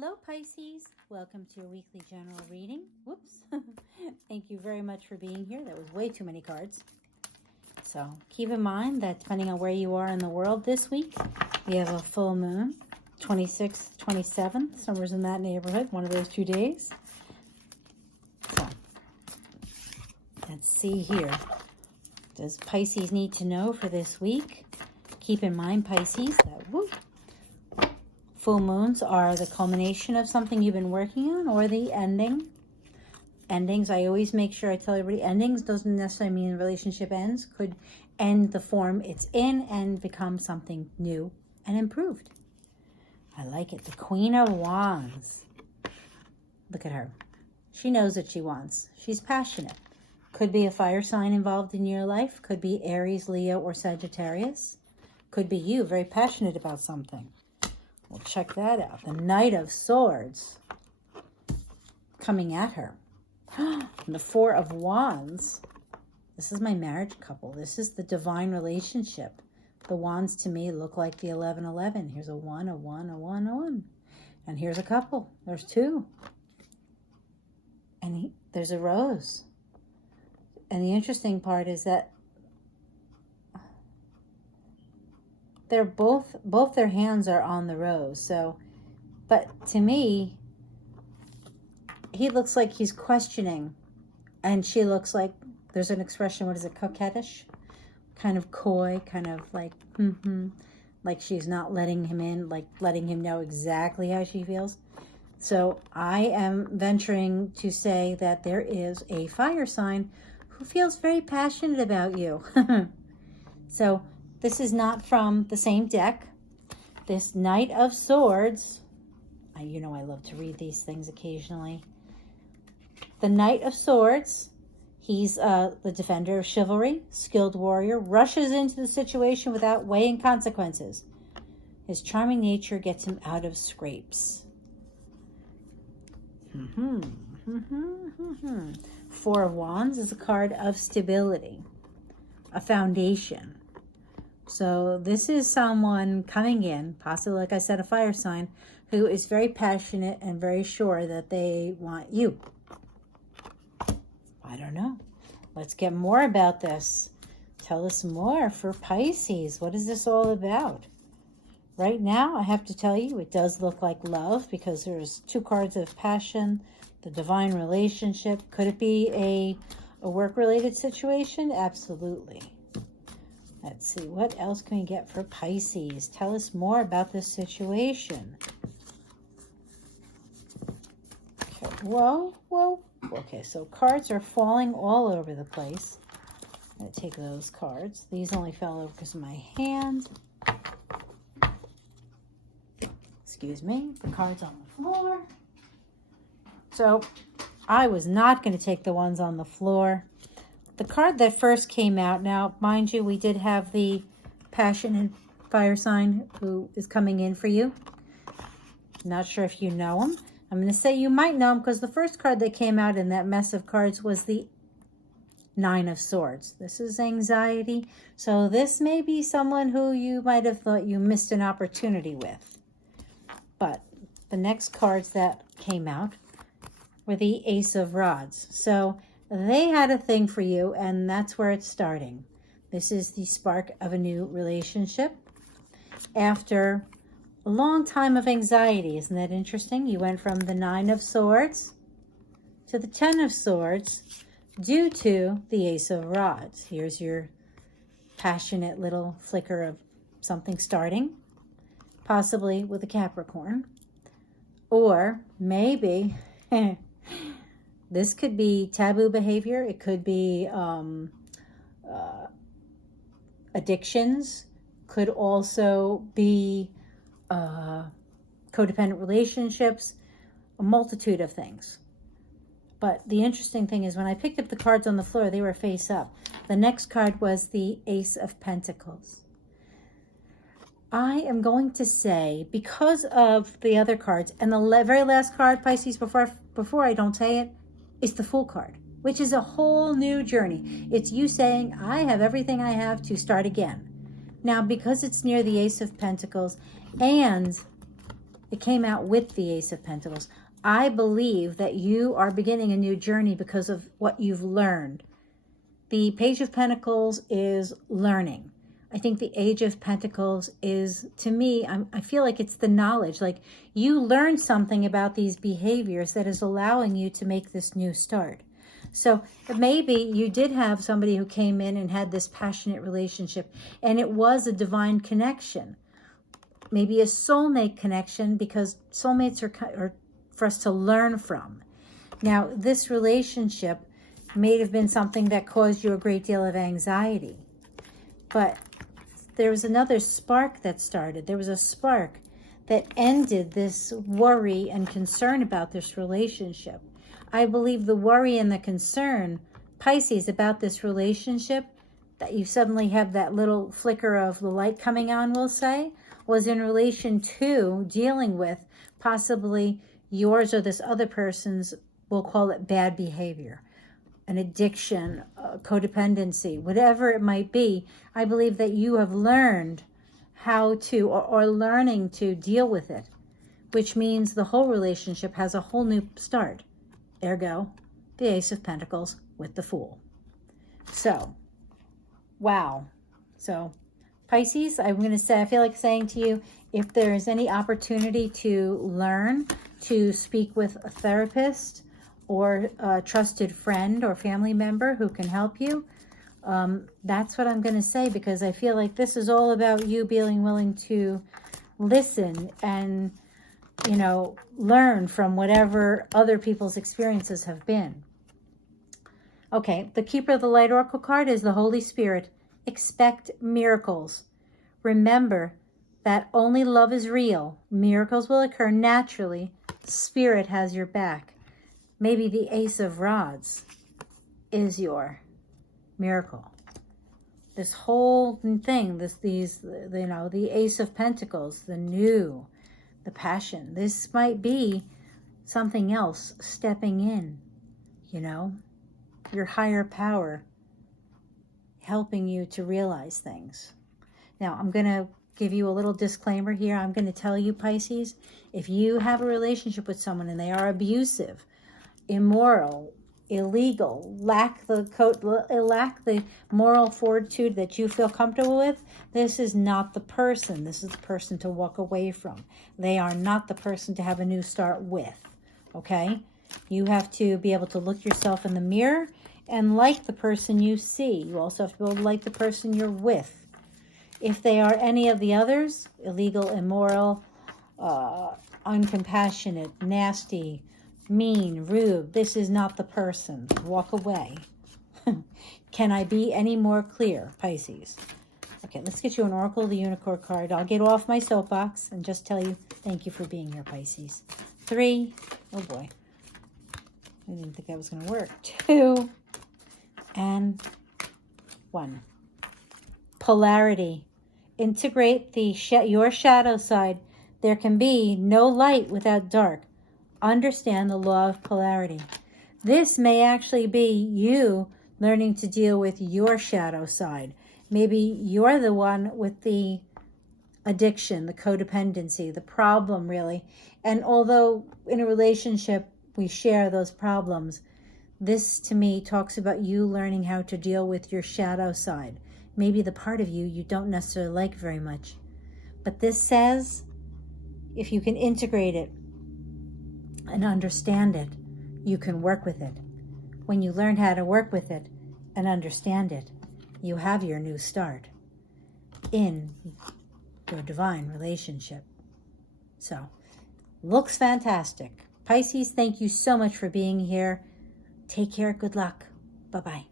Hello Pisces, welcome to your weekly general reading. Whoops. Thank you very much for being here. That was way too many cards. So keep in mind that depending on where you are in the world this week, we have a full moon, 26th, 27th, somewhere in that neighborhood, one of those 2 days. So let's see here. Does Pisces need to know for this week? Keep in mind, Pisces, that full moons are the culmination of something you've been working on or the ending. Endings, I always make sure I tell everybody, endings doesn't necessarily mean the relationship ends. Could end the form it's in and become something new and improved. I like it. The Queen of Wands. Look at her. She knows what she wants. She's passionate. Could be a fire sign involved in your life. Could be Aries, Leo, or Sagittarius. Could be you, very passionate about something. We'll check that out. The Knight of Swords coming at her. The Four of Wands. This is my marriage couple. This is the divine relationship. The wands to me look like the 1111. Here's a 1, a 1, a 1, a 1. And here's a couple. There's 2. And there's a rose. And the interesting part is that they're both their hands are on the rose. So, but to me, he looks like he's questioning, and she looks like, there's an expression, what is it, coquettish? Kind of coy, kind of like, like she's not letting him in, like letting him know exactly how she feels. So I am venturing to say that there is a fire sign who feels very passionate about you. So this is not from the same deck. This Knight of Swords, you know I love to read these things occasionally. The Knight of Swords, he's the defender of chivalry, skilled warrior, rushes into the situation without weighing consequences. His charming nature gets him out of scrapes. Four of Wands is a card of stability, a foundation. So this is someone coming in, possibly, like I said, a fire sign, who is very passionate and very sure that they want you. I don't know. Let's get more about this. Tell us more for Pisces. What is this all about? Right now, I have to tell you, it does look like love because there's 2 cards of passion, the divine relationship. Could it be a work-related situation? Absolutely. Let's see, what else can we get for Pisces? Tell us more about this situation. Okay, whoa. Okay, so cards are falling all over the place. I'm going to take those cards. These only fell over because of my hand. Excuse me, the cards on the floor. So I was not going to take the ones on the floor. The card that first came out, now, mind you, we did have the Passion and Fire sign who is coming in for you. Not sure if you know him. I'm going to say you might know him because the first card that came out in that mess of cards was the 9 of Swords. This is anxiety. So this may be someone who you might have thought you missed an opportunity with. But the next cards that came out were the Ace of Rods. So they had a thing for you, and that's where it's starting. This is the spark of a new relationship. After a long time of anxiety, isn't that interesting? You went from the 9 of Swords to the 10 of Swords due to the Ace of Rods. Here's your passionate little flicker of something starting, possibly with a Capricorn. Or maybe this could be taboo behavior. It could be addictions. Could also be codependent relationships. A multitude of things. But the interesting thing is when I picked up the cards on the floor, they were face up. The next card was the Ace of Pentacles. I am going to say, because of the other cards, and the very last card, Pisces, before I don't say it, is the Fool card, which is a whole new journey. It's you saying, I have everything I have to start again. Now, because it's near the Ace of Pentacles, and It came out with the Ace of Pentacles. I believe that you are beginning a new journey because of what you've learned. The Page of Pentacles is learning. I think the Age of Pentacles is, to me, I feel like it's the knowledge. Like you learned something about these behaviors that is allowing you to make this new start. So maybe you did have somebody who came in and had this passionate relationship, and it was a divine connection. Maybe a soulmate connection, because soulmates are for us to learn from. Now, this relationship may have been something that caused you a great deal of anxiety. But there was another spark that started. There was a spark that ended this worry and concern about this relationship. I believe the worry and the concern, Pisces, about this relationship, that you suddenly have that little flicker of the light coming on, we'll say, was in relation to dealing with possibly yours or this other person's, we'll call it bad behavior, an addiction, codependency, whatever it might be. I believe that you have learned how to, or learning to deal with it, which means the whole relationship has a whole new start. Ergo, the Ace of Pentacles with the Fool. So, wow. So, Pisces, I'm going to say, I feel like saying to you, if there is any opportunity to learn, to speak with a therapist or a trusted friend or family member who can help you, that's what I'm going to say, because I feel like this is all about you being willing to listen and, you know, learn from whatever other people's experiences have been. Okay, the Keeper of the Light Oracle card is the Holy Spirit. Expect miracles. Remember that only love is real. Miracles will occur naturally. Spirit has your back. Maybe the Ace of Rods is your miracle. This whole thing, the Ace of Pentacles, the new, the passion. This might be something else stepping in, you know, your higher power helping you to realize things. Now, I'm going to give you a little disclaimer here. I'm going to tell you, Pisces, if you have a relationship with someone and they are abusive, immoral, illegal, lack the moral fortitude that you feel comfortable with, this is not the person. This is the person to walk away from. They are not the person to have a new start with, okay? You have to be able to look yourself in the mirror and like the person you see. You also have to be able to like the person you're with. If they are any of the others, illegal, immoral, uncompassionate, nasty, mean, rude, this is not the person. Walk away. Can I be any more clear, Pisces? Okay, let's get you an Oracle of the Unicorn card. I'll get off my soapbox and just tell you thank you for being here, Pisces. 3, oh boy, I didn't think that was going to work. 2 and 1. Polarity. Integrate your shadow side. There can be no light without dark. Understand the law of polarity. This may actually be you learning to deal with your shadow side. Maybe you're the one with the addiction, the codependency, the problem, really. And although in a relationship we share those problems, this to me talks about you learning how to deal with your shadow side. Maybe the part of you don't necessarily like very much. But this says, if you can integrate it and understand it, you can work with it. When you learn how to work with it and understand it, you have your new start in your divine relationship. So, looks fantastic. Pisces, thank you so much for being here. Take care. Good luck. Bye-bye.